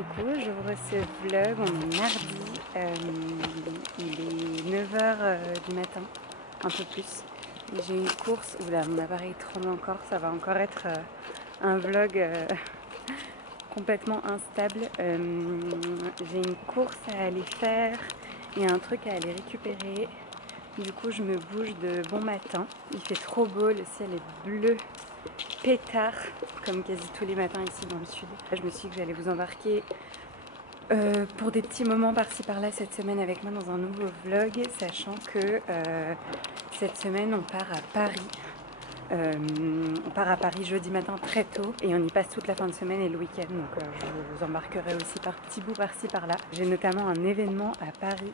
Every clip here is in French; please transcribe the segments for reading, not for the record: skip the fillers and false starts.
Coucou, j'ouvre ce vlog, on est mardi, il est 9h du matin, un peu plus. J'ai une course, oula mon appareil tremble encore, ça va encore être un vlog complètement instable. J'ai une course à aller faire et un truc à aller récupérer. Du coup je me bouge de bon matin, il fait trop beau, le ciel est bleu pétard comme quasi tous les matins ici dans le sud. Je me suis dit que j'allais vous embarquer pour des petits moments par-ci par-là cette semaine avec moi dans un nouveau vlog, sachant que cette semaine on part à Paris. On part à Paris jeudi matin très tôt et on y passe toute la fin de semaine et le week-end, donc je vous embarquerai aussi par petits bouts par-ci par-là. J'ai notamment un événement à Paris,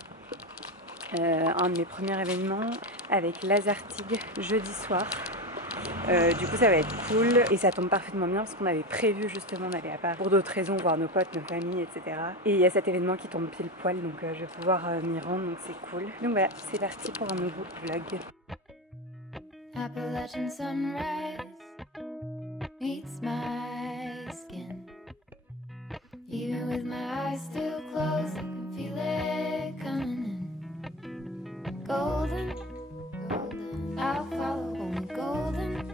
un de mes premiers événements avec Lazartigue jeudi soir. Du coup ça va être cool et ça tombe parfaitement bien parce qu'on avait prévu justement d'aller à Paris pour d'autres raisons, voir nos potes, nos familles, etc. Et il y a cet événement qui tombe pile poil, donc je vais pouvoir m'y rendre, donc c'est cool. Donc voilà, c'est parti pour un nouveau vlog. Appalachian sunrise meets my skin. Even with my eyes still closed, I can feel it coming in. Golden, golden, I'll follow only golden.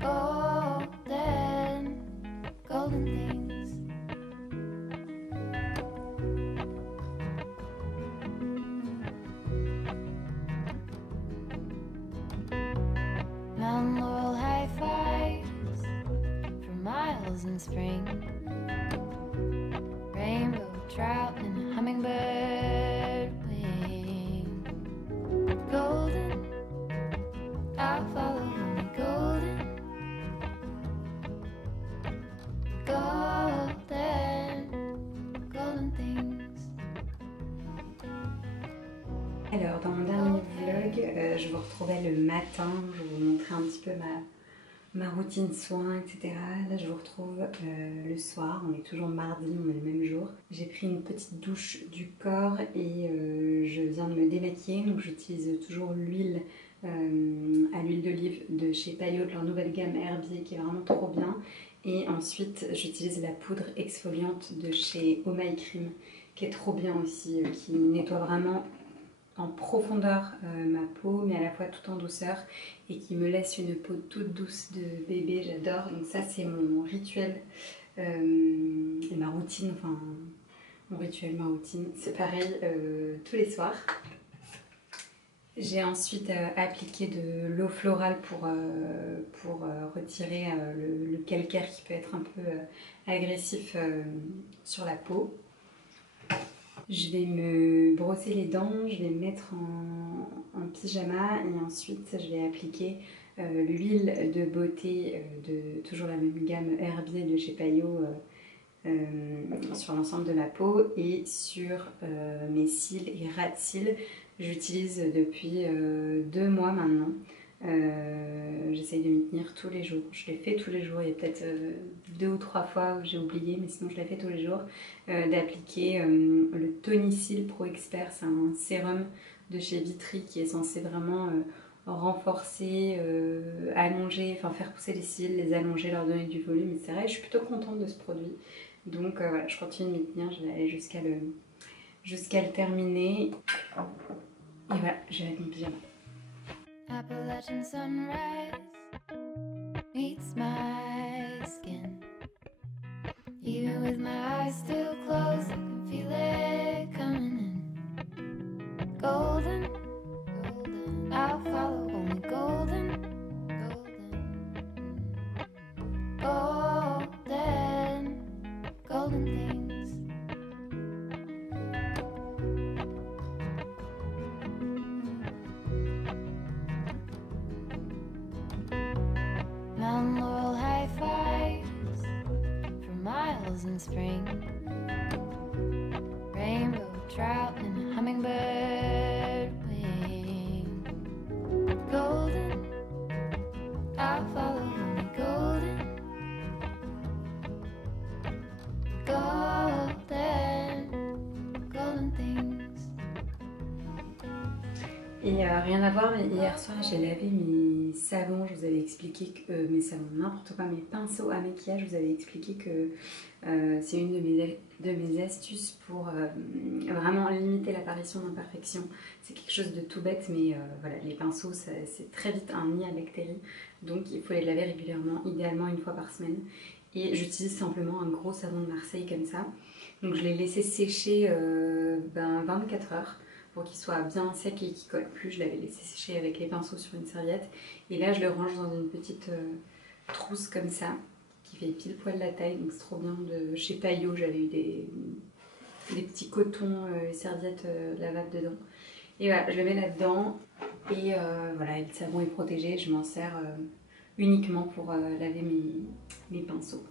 Golden, golden things. Mount Laurel high fives for miles in spring. Rainbow trout and hummingbird wing. Golden, I'll follow only golden. Alors dans mon dernier vlog, je vous retrouvais le matin, je vous montrais un petit peu ma routine soins, etc. Là je vous retrouve le soir, on est toujours mardi, on est le même jour. J'ai pris une petite douche du corps et je viens de me démaquiller, donc j'utilise toujours l'huile à l'huile d'olive de chez Payot, de leur nouvelle gamme Herbier qui est vraiment trop bien. Et ensuite j'utilise la poudre exfoliante de chez Oh My Cream qui est trop bien aussi, qui nettoie vraiment en profondeur ma peau mais à la fois tout en douceur et qui me laisse une peau toute douce de bébé, j'adore. Donc ça c'est mon rituel et ma routine, enfin mon rituel, ma routine, c'est pareil tous les soirs. J'ai ensuite appliqué de l'eau florale pour retirer le calcaire qui peut être un peu agressif sur la peau. Je vais me brosser les dents, je vais me mettre en pyjama et ensuite je vais appliquer l'huile de beauté de toujours la même gamme Herbier de chez Payot sur l'ensemble de ma peau et sur mes cils et ras de cils. J'utilise depuis 2 mois maintenant. J'essaye de m'y tenir tous les jours. Je l'ai fait tous les jours, il y a peut-être 2 ou 3 fois où j'ai oublié, mais sinon je l'ai fait tous les jours. D'appliquer le Tonicil Pro Expert, c'est un sérum de chez Vitry qui est censé vraiment renforcer, allonger, enfin faire pousser les cils, les allonger, leur donner du volume, etc. Et je suis plutôt contente de ce produit. Donc voilà, je continue de m'y tenir, je vais aller jusqu'à le terminer. Et voilà, je vais mettre mon pyjama. Appalachian sunrise meets my skin. Even with my eyes still closed, I can feel it coming in. Golden, golden, I'll follow only golden. Golden, golden things. Mount Laurel high fives for miles in spring. Rain Et rien à voir, mais hier soir j'ai lavé mes savons, je vous avais expliqué que mes savons, n'importe quoi, mes pinceaux à maquillage, je vous avais expliqué que c'est une de mes astuces pour vraiment limiter l'apparition d'imperfections. C'est quelque chose de tout bête, mais voilà, les pinceaux c'est très vite un nid à bactéries, donc il faut les laver régulièrement, idéalement une fois par semaine. Et j'utilise simplement un gros savon de Marseille comme ça. Donc je l'ai laissé sécher 24 heures pour qu'il soit bien sec et qu'il colle plus. Je l'avais laissé sécher avec les pinceaux sur une serviette. Et là, je le range dans une petite trousse comme ça, qui fait pile poil la taille. Donc c'est trop bien. Chez Payot, j'avais eu des petits cotons et serviettes lavables dedans. Et voilà, je le mets là-dedans. Et voilà, le savon est protégé. Je m'en sers uniquement pour laver mes pinceaux.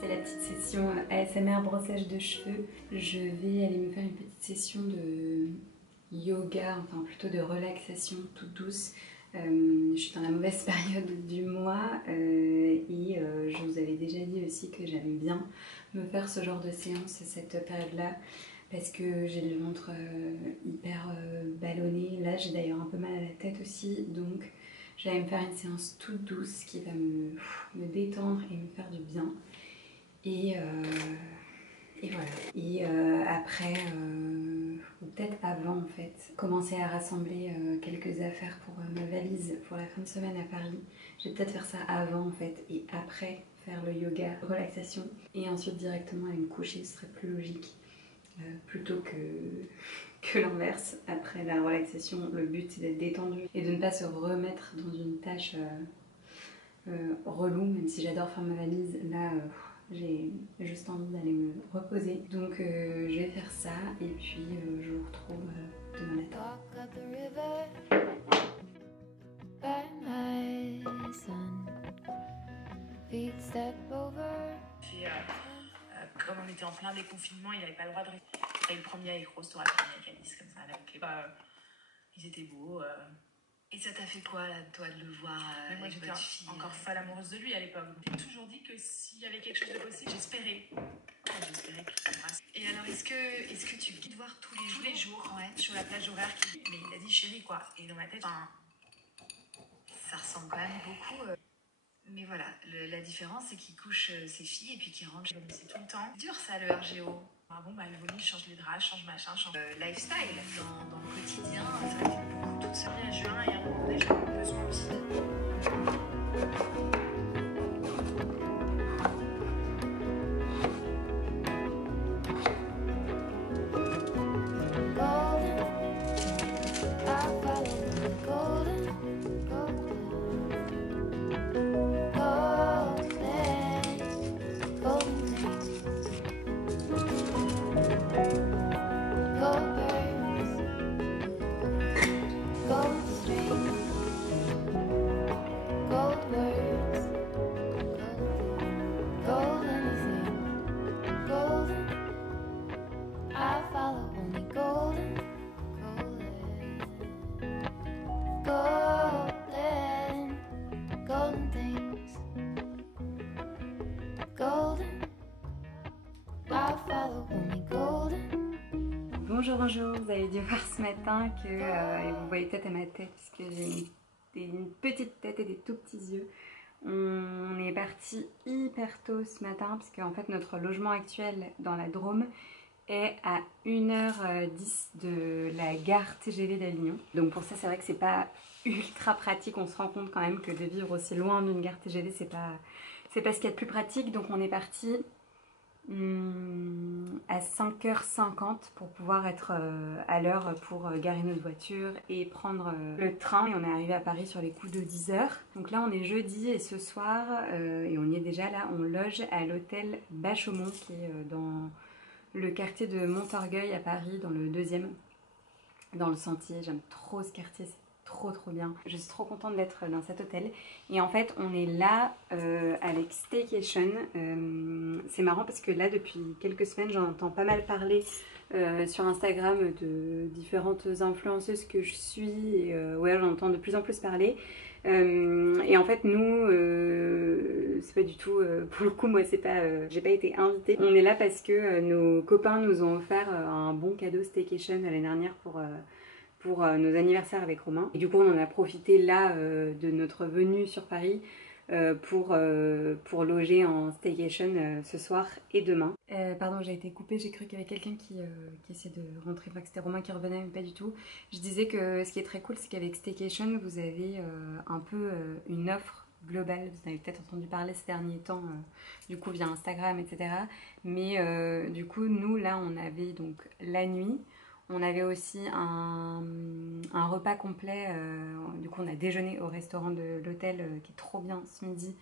C'était la petite session ASMR brossage de cheveux. Je vais aller me faire une petite session de yoga, enfin plutôt de relaxation toute douce. Je suis dans la mauvaise période du mois et je vous avais déjà dit aussi que j'aime bien me faire ce genre de séance à cette période-là parce que j'ai le ventre hyper ballonné. Là, j'ai d'ailleurs un peu mal à la tête aussi, donc je vais me faire une séance toute douce qui va me détendre et me faire du bien. Et voilà. Et après, ou peut-être avant en fait, commencer à rassembler quelques affaires pour ma valise pour la fin de semaine à Paris. Je vais peut-être faire ça avant en fait et après faire le yoga, relaxation et ensuite directement aller me coucher, ce serait plus logique plutôt que l'inverse. Après la relaxation, le but c'est d'être détendu et de ne pas se remettre dans une tâche relou, même si j'adore faire ma valise. Là, j'ai juste envie d'aller me reposer. Donc je vais faire ça et puis je vous retrouve demain matin. Comme on était en plein déconfinement, il n'avait pas le droit de rester. Et le premier avec restaurateur avec Alice, comme ça, avec ils étaient beaux. Et ça t'a fait quoi, là, toi, de le voir moi, j'étais encore folle amoureuse de lui à l'époque. J'ai toujours dit que s'il y avait quelque chose de possible, j'espérais. J'espérais qu'il m'embrasse. Et alors, est-ce que tu quittes voir tous les jours ouais, sur la plage horaire mais il a dit chérie, quoi. Et dans ma tête, ça ressemble quand même beaucoup. Mais voilà, la différence, c'est qu'il couche ses filles et puis qu'il rentre. C'est tout le temps. C'est dur, ça, le RGO. Ah bon, le vomi, change les draps, change machin, change lifestyle. Dans le quotidien, ça va être beaucoup toute seule. À juin, et à un moment donné, j'avais besoin aussi Bonjour, vous avez dû voir ce matin que, et vous voyez peut-être à ma tête, puisque j'ai une petite tête et des tout petits yeux. On est parti hyper tôt ce matin, parce qu'en fait notre logement actuel dans la Drôme est à 1h10 de la gare TGV d'Avignon. Donc pour ça c'est vrai que c'est pas ultra pratique, on se rend compte quand même que de vivre aussi loin d'une gare TGV c'est pas ce qu'il y a de plus pratique. Donc on est parti à 5h50 pour pouvoir être à l'heure pour garer notre voiture et prendre le train. Et on est arrivé à Paris sur les coups de 10h. Donc là on est jeudi et ce soir, et on y est déjà là, on loge à l'hôtel Bachaumont qui est dans le quartier de Montorgueil à Paris, dans le 2e, dans le Sentier. J'aime trop ce quartier, c'est trop bien. Je suis trop contente d'être dans cet hôtel. Et en fait, on est là avec Staycation. C'est marrant parce que là, depuis quelques semaines, j'en entends pas mal parler sur Instagram de différentes influenceuses que je suis. Et ouais, j'en entends de plus en plus parler. Et en fait, nous, c'est pas du tout. Pour le coup, moi, c'est pas. J'ai pas été invitée. On est là parce que nos copains nous ont offert un bon cadeau Staycation l'année dernière pour nos anniversaires avec Romain. Et du coup, on en a profité là de notre venue sur Paris pour loger en staycation ce soir et demain. Pardon, j'ai été coupée, j'ai cru qu'il y avait quelqu'un qui essayait de rentrer, enfin que c'était Romain qui revenait, mais pas du tout. Je disais que ce qui est très cool, c'est qu'avec Staycation, vous avez un peu une offre globale. Vous avez peut-être entendu parler ces derniers temps, du coup via Instagram, etc. Mais du coup, nous, là, on avait donc la nuit. On avait aussi un repas complet. Du coup, on a déjeuné au restaurant de l'hôtel qui est trop bien ce midi.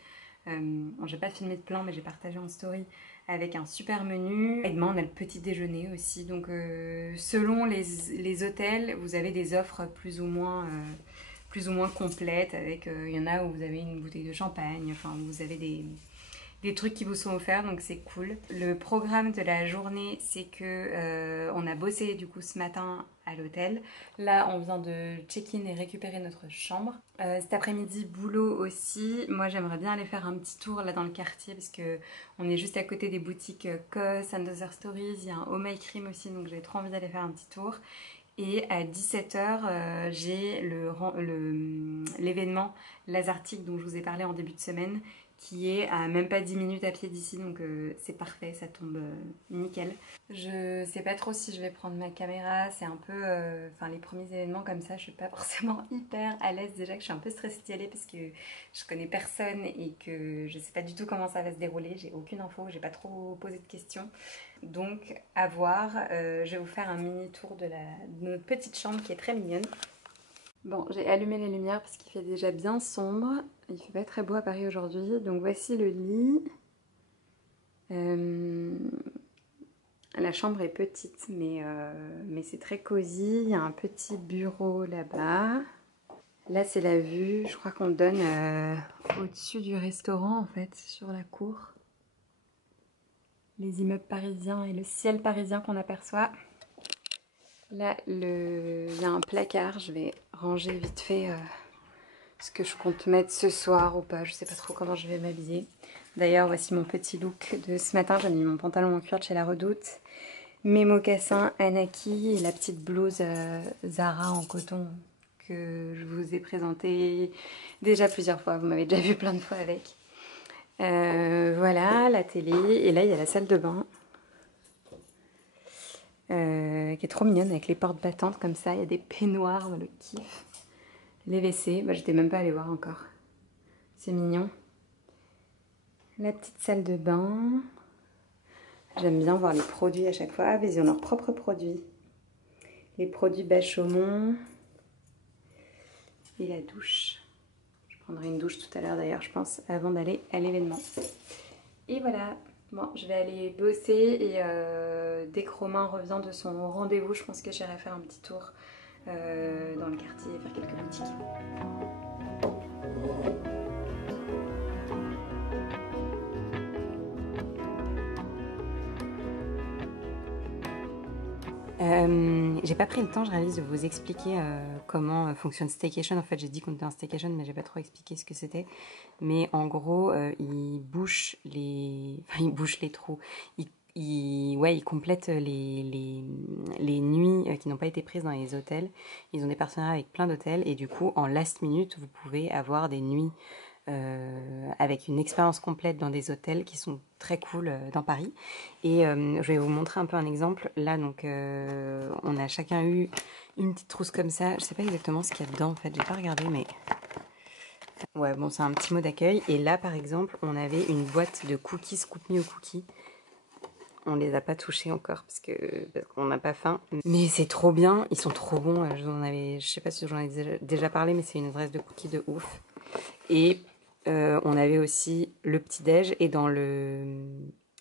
Bon, j'ai pas filmé de plan, mais j'ai partagé en story avec un super menu. Et demain, on a le petit déjeuner aussi. Donc, selon les hôtels, vous avez des offres plus ou moins complètes. Avec, il y en a où vous avez une bouteille de champagne. Enfin, vous avez des trucs qui vous sont offerts, donc c'est cool. Le programme de la journée, c'est que on a bossé du coup ce matin à l'hôtel. Là, on vient de check-in et récupérer notre chambre. Cet après-midi, boulot aussi. Moi, j'aimerais bien aller faire un petit tour là dans le quartier parce que on est juste à côté des boutiques COS, Another Stories. Il y a un Oh My Cream aussi, donc j'ai trop envie d'aller faire un petit tour. Et à 17h, j'ai l'événement Lazartic dont je vous ai parlé en début de semaine, qui est à même pas 10 minutes à pied d'ici, donc c'est parfait, ça tombe nickel. Je sais pas trop si je vais prendre ma caméra, c'est un peu... Enfin, les premiers événements comme ça, je suis pas forcément hyper à l'aise, déjà que je suis un peu stressée d'y aller parce que je connais personne et que je sais pas du tout comment ça va se dérouler, j'ai aucune info, j'ai pas trop posé de questions. Donc à voir, je vais vous faire un mini tour de notre petite chambre qui est très mignonne. Bon, j'ai allumé les lumières parce qu'il fait déjà bien sombre. Il fait pas très beau à Paris aujourd'hui. Donc voici le lit. La chambre est petite, mais c'est très cosy. Il y a un petit bureau là-bas. Là, c'est la vue. Je crois qu'on donne au-dessus du restaurant, en fait, sur la cour. Les immeubles parisiens et le ciel parisien qu'on aperçoit. Là, il y a un placard. Je vais ranger vite fait ce que je compte mettre ce soir ou pas. Je sais pas trop comment je vais m'habiller. D'ailleurs, voici mon petit look de ce matin. J'ai mis mon pantalon en cuir de chez La Redoute, mes mocassins Anaki et la petite blouse Zara en coton que je vous ai présentée déjà plusieurs fois. Vous m'avez déjà vu plein de fois avec. Voilà, la télé. Et là, il y a la salle de bain. Qui est trop mignonne avec les portes battantes comme ça. Il y a des peignoirs, le kiff. Les WC, bah, j'étais même pas allée voir encore. C'est mignon. La petite salle de bain. J'aime bien voir les produits à chaque fois. Ah, mais ils ont leurs propres produits. Les produits Bachaumont. Et la douche. Je prendrai une douche tout à l'heure d'ailleurs, je pense, avant d'aller à l'événement. Et voilà. Bon, je vais aller bosser et dès que Romain revient de son rendez-vous, je pense que j'irai faire un petit tour dans le quartier et faire quelques boutiques. J'ai pas pris le temps, je réalise, de vous expliquer comment fonctionne Staycation. En fait, j'ai dit qu'on était en Staycation, mais j'ai pas trop expliqué ce que c'était. Mais en gros, ils bouchent les... Enfin, ils bouchent les trous. Ils complètent les nuits qui n'ont pas été prises dans les hôtels. Ils ont des partenariats avec plein d'hôtels. Et du coup, en last minute, vous pouvez avoir des nuits avec une expérience complète dans des hôtels qui sont très cool dans Paris. Et je vais vous montrer un peu un exemple. Là, donc, on a chacun eu une petite trousse comme ça. Je sais pas exactement ce qu'il y a dedans, en fait. J'ai pas regardé, mais... Ouais, bon, c'est un petit mot d'accueil. Et là, par exemple, on avait une boîte de cookies Scoop Me au cookie. On les a pas touchés encore parce qu'on n'a pas faim. Mais c'est trop bien, ils sont trop bons. Je sais pas si j'en ai déjà parlé, mais c'est une adresse de cookies de ouf. Et on avait aussi le petit-déj. Et dans le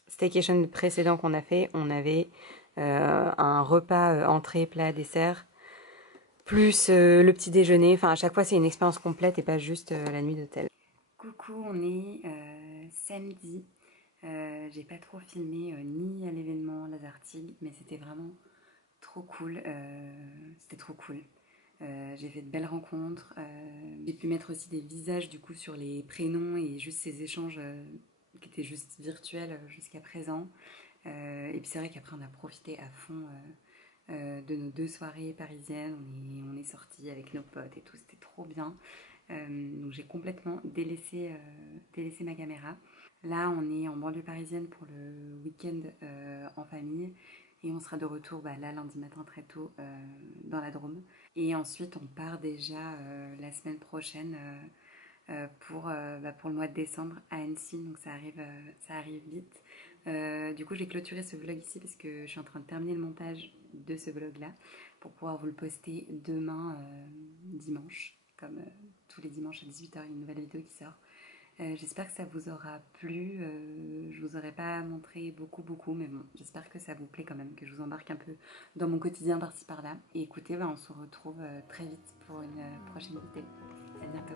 staycation précédent qu'on a fait, on avait un repas entrée, plat, dessert, plus le petit déjeuner. Enfin, à chaque fois, c'est une expérience complète et pas juste la nuit d'hôtel. Coucou, on est samedi. J'ai pas trop filmé ni à l'événement Lazartigue, mais c'était vraiment trop cool. C'était trop cool. J'ai fait de belles rencontres. J'ai pu mettre aussi des visages du coup sur les prénoms et juste ces échanges qui étaient juste virtuels jusqu'à présent. Et puis c'est vrai qu'après on a profité à fond de nos 2 soirées parisiennes. On est sortis avec nos potes et tout, c'était trop bien. Donc j'ai complètement délaissé ma caméra. Là, on est en banlieue parisienne pour le week-end en famille et on sera de retour là lundi matin très tôt dans la Drôme. Et ensuite, on part déjà la semaine prochaine pour le mois de décembre à Annecy. Donc ça arrive vite. Du coup, j'ai clôturé ce vlog ici parce que je suis en train de terminer le montage de ce vlog-là pour pouvoir vous le poster demain dimanche, comme tous les dimanches à 18h, il y a une nouvelle vidéo qui sort. J'espère que ça vous aura plu. Je vous aurais pas montré beaucoup, mais bon, j'espère que ça vous plaît quand même, que je vous embarque un peu dans mon quotidien par-ci par-là. Et écoutez, on se retrouve très vite pour une prochaine vidéo. À bientôt.